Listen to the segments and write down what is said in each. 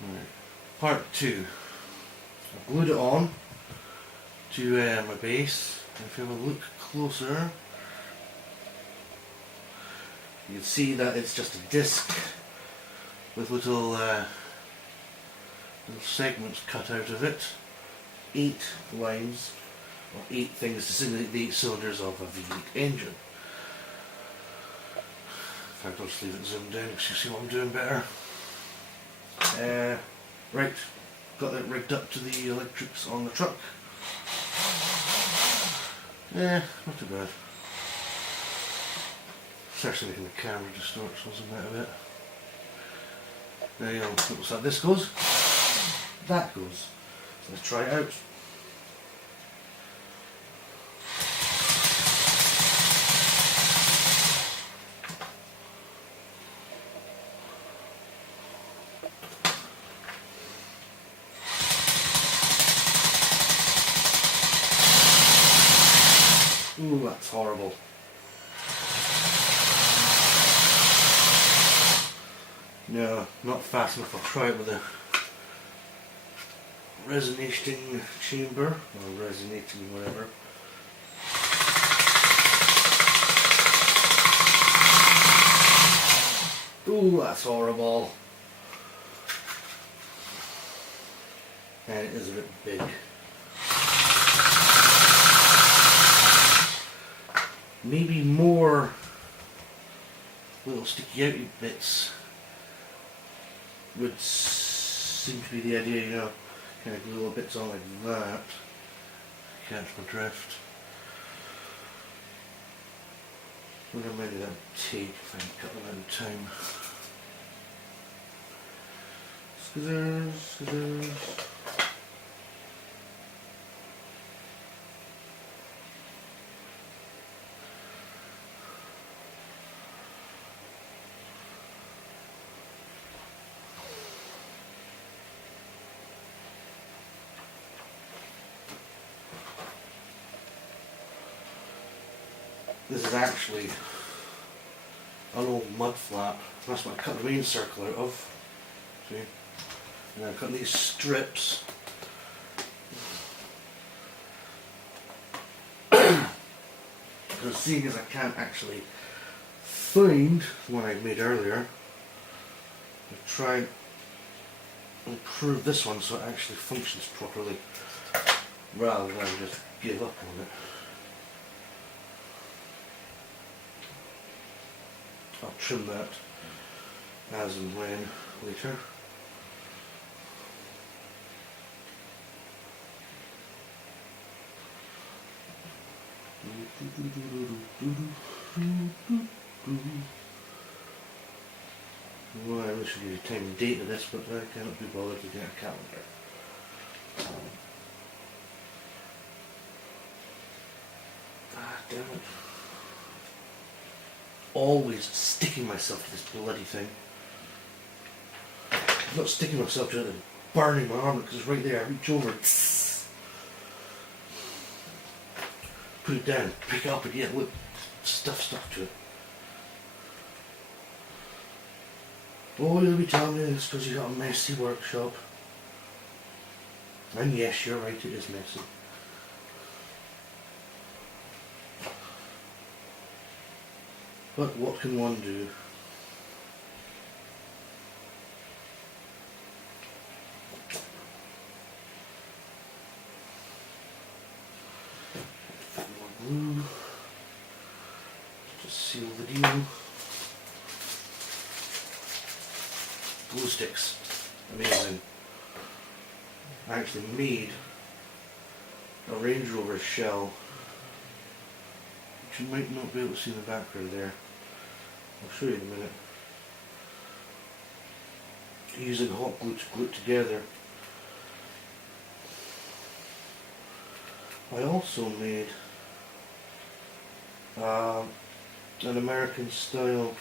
Right. Part 2. I glued it on to my base. If you have a look closer, you can see that it's just a disc with little segments cut out of it. 8 lines, or 8 things to simulate the 8 cylinders of a V8 engine. In fact, I'll just leave it zoomed down so you see what I'm doing better. Right, got that rigged up to the electrics on the truck. Not too bad. Especially making the camera distort something a bit. There you go, looks like this goes. That goes. So let's try it out. Ooh, that's horrible. No, not fast enough. I'll try it with a resonating chamber, or resonating whatever. Ooh, that's horrible. And it is a bit big. Maybe more little sticky outy bits would seem to be the idea, you know, kind of little bits on like that. Catch my drift. What amount of that take if I can cut them out of time? Scissors. This is actually an old mud flap. That's what I cut the main circle out of. See? And I'm cutting these strips. Because seeing as I can't actually find the one I made earlier, I've tried to improve this one so it actually functions properly, rather than just give up on it. I'll trim that as and when later. Well, I wish I could give time and date of this, but I cannot be bothered to get a calendar. Damn it. Always sticking myself to this bloody thing. I'm not sticking myself to it and burning my arm because it's right there. I reach over and put it down, pick it up, and yeah, look, stuff stuck to it. Oh, you'll be telling me this because you got a messy workshop. And yes, you're right, it is messy. But what can one do? A bit more glue. Just seal the deal. Glue sticks. Amazing. I actually made a Range Rover shell, which you might not be able to see in the background there. I'll show you in a minute. Using hot glue to glue it together. I also made an American style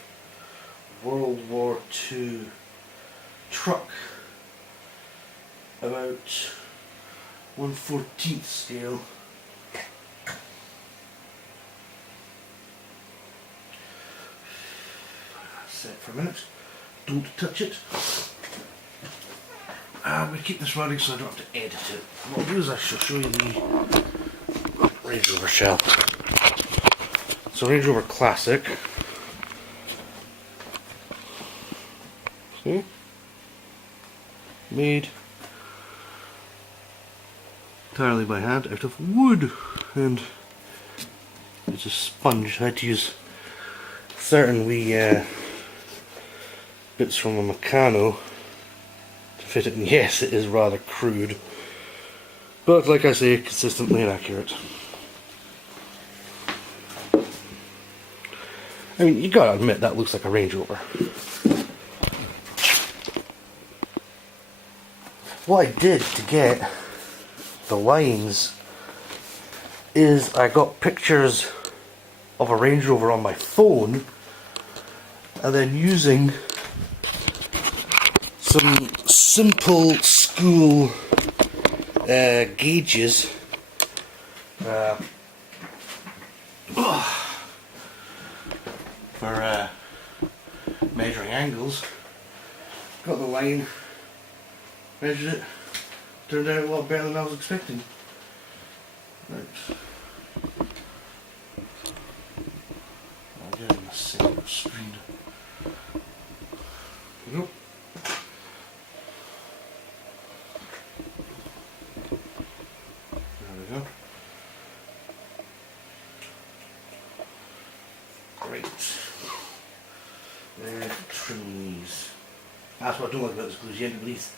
World War II truck about 1/14 scale. Set for a minute. Don't touch it. I'm going to keep this running so I don't have to edit it. What I'll do is I shall show you the Range Rover shell. So Range Rover Classic. See? Made entirely by hand out of wood, and it's a sponge. I had to use certain wee bits from a Meccano to fit it, and yes, it is rather crude, but like I say, consistently inaccurate. I mean, you gotta admit that looks like a Range Rover. What I did to get the lines is I got pictures of a Range Rover on my phone, and then using some simple school gauges for measuring angles. Got the line, measured it, turned out a lot better than I was expecting. Right. I'll get it on the same screen. Nope. There we go. Great. Trim these. That's what I don't like about this glue, is you end up with these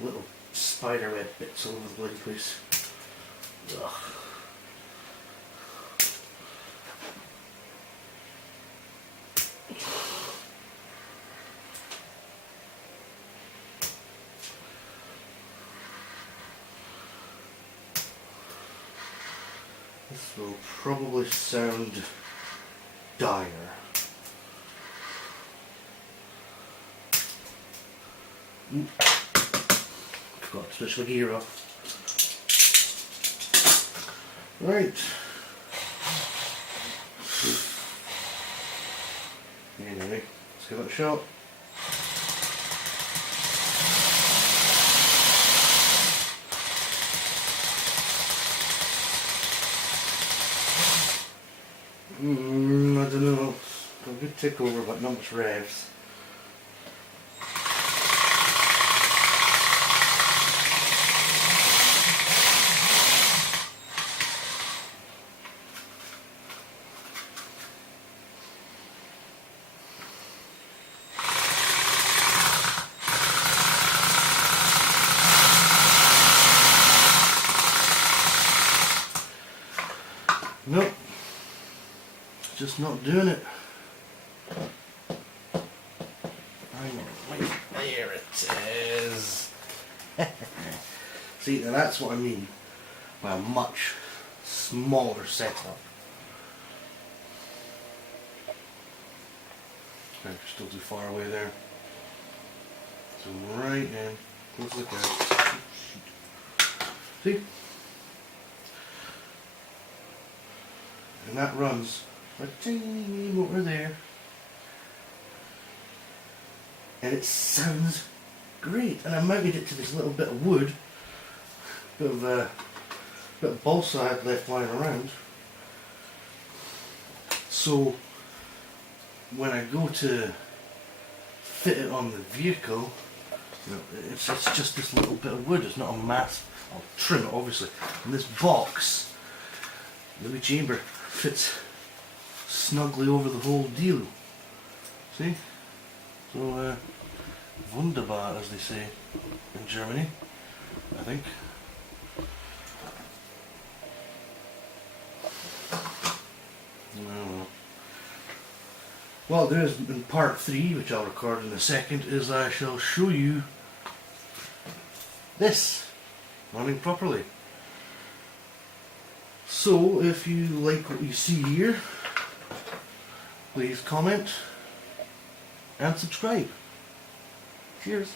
little spider web bits all over the bloody place. Ugh. This will probably sound dire. Forgot to switch the gear off. Right. Anyway, let's give it a shot. I don't know. A good tick over, but not much revs. Nope. Just not doing it. Wait, there it is. See, now that's what I mean by a much smaller setup. Okay, still too far away there. Zoom right in. Close look at it. See? And that runs a tiny motor there, and it sounds great. And I mounted it to this little bit of wood, bit of balsa I had left lying around. So when I go to fit it on the vehicle, you know, it's just this little bit of wood. It's not a mass. I'll trim it obviously. And this box, the wee chamber, fits snugly over the whole deal. See? So, wunderbar, as they say in Germany, I think. I don't know. What I'll do is in part 3, which I'll record in a second, is I shall show you this running properly. So, if you like what you see here, please comment and subscribe. Cheers.